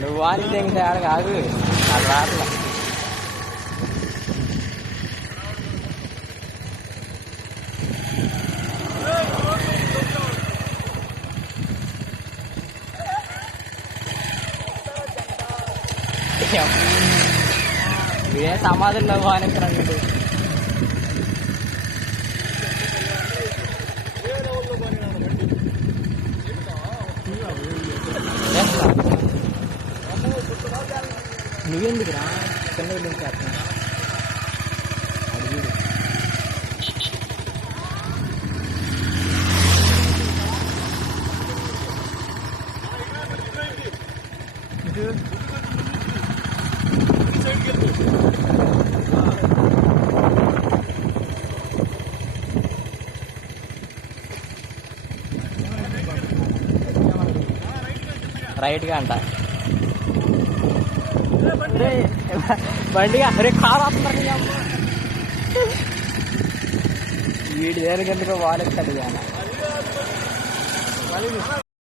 నువ్వు వారికి తెగితే ఆడ కాదు అది రాట్లా. ఏ సమాధుల్లో బాగానేస్తున్నాడు. నువ్వెందుకురా చిన్న చేస్తున్నా రైట్గా అంట బండిగా అరే కారు వస్తున్నారు. వీడి దేనికెందుకో వాళ్ళకి